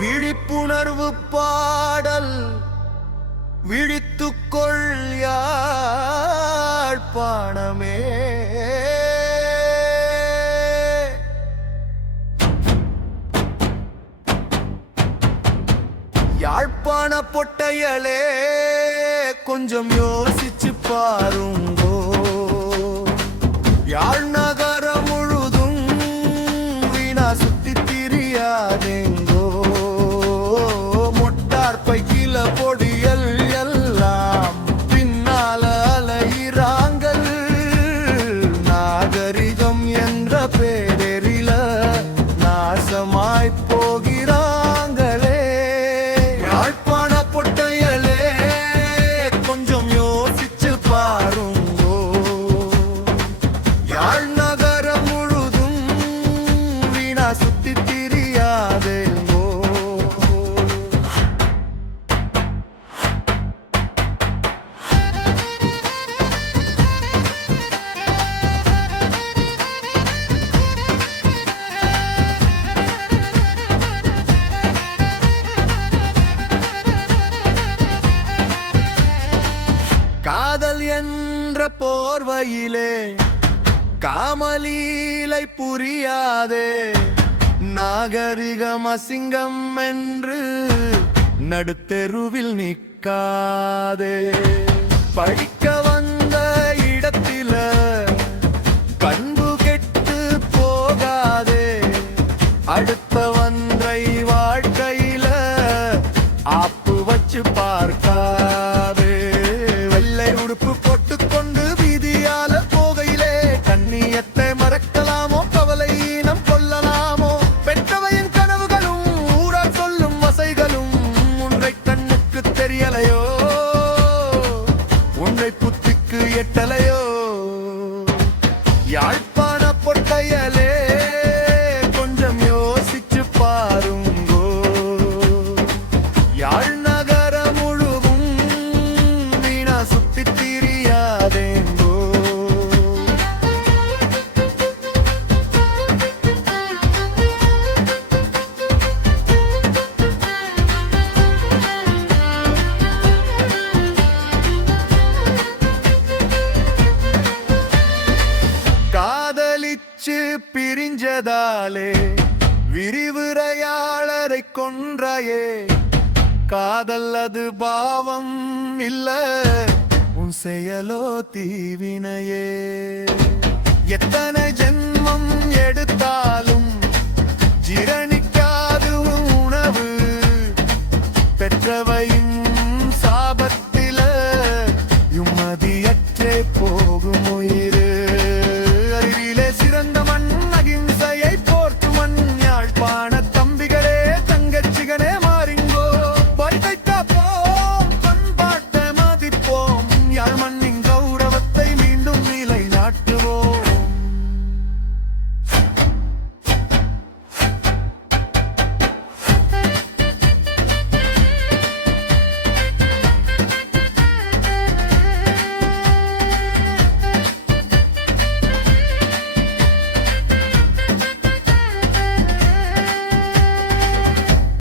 விழிப்புணர்வு பாடல் விழித்துக்கொள் யாழ்ப்பாணமே. யாழ்ப்பாண பொட்டையலே கொஞ்சம் யோசிச்சு பாருங்கோ. யாழ் நகரம் முழுதும் வீணா சுத்தி திரியாதேங்கோ. மொட்டார் பைக்கில பொடியல் எல்லாம் பின்னால அலையிறாங்கள். நாகரிகம் என்ற பேரில நாசமாய் போகிறாங்களே. யாழ்ப்பாண பொட்டையலே கொஞ்சம் யோசிச்சு பாருங்கோ. யாழ் நகரம் முழுதும் வீணா சுத்தி திரியாதேங்கோ. காதல் என்ற போர்வையிலே காமலீலை புரியாதே. நாகரிகம் அசிங்கம் என்று நடுத்தெருவில் நிற்காதே. படிக்க வந்த இடத்தில பண்பு கெட்டு போகாதே. அடுத்த ஒன்றை வாழ்க்கையில ஆப்பு வச்சு பார்க்காதே. வெள்ளை உடுப்பு போட்டுக்கொண்டு வீதியால போகையிலே கண்ணியத்தை மறக்கலாமோ, கவலை இனம் கொள்ளலாமோ? பெற்றவையின் கனவுகளும் ஊரார் சொல்லும் வசைகளும் உன்னை கண்ணுக்கு தெரியலையோ, உன்னை புத்திக்கு எட்டலையோ? யாழ்ப்பாண பொட்டையலே கொஞ்சம் யோசிச்சு பாருங்கோ. யாழ் நகரம் முழுதும் வீணா சுத்தி திரியாதேங்கோ. காதலிச்சு பிரிஞ்சதாலே விரிவுரையாளரை கொன்றாயே. காதல் அது பாவம் இல்ல, உன் செயலோ தீவினையே. எத்தனை ஜென்மம் எடுத்தாலும் ஜீரணிக்காது உணவு. பெற்றவர்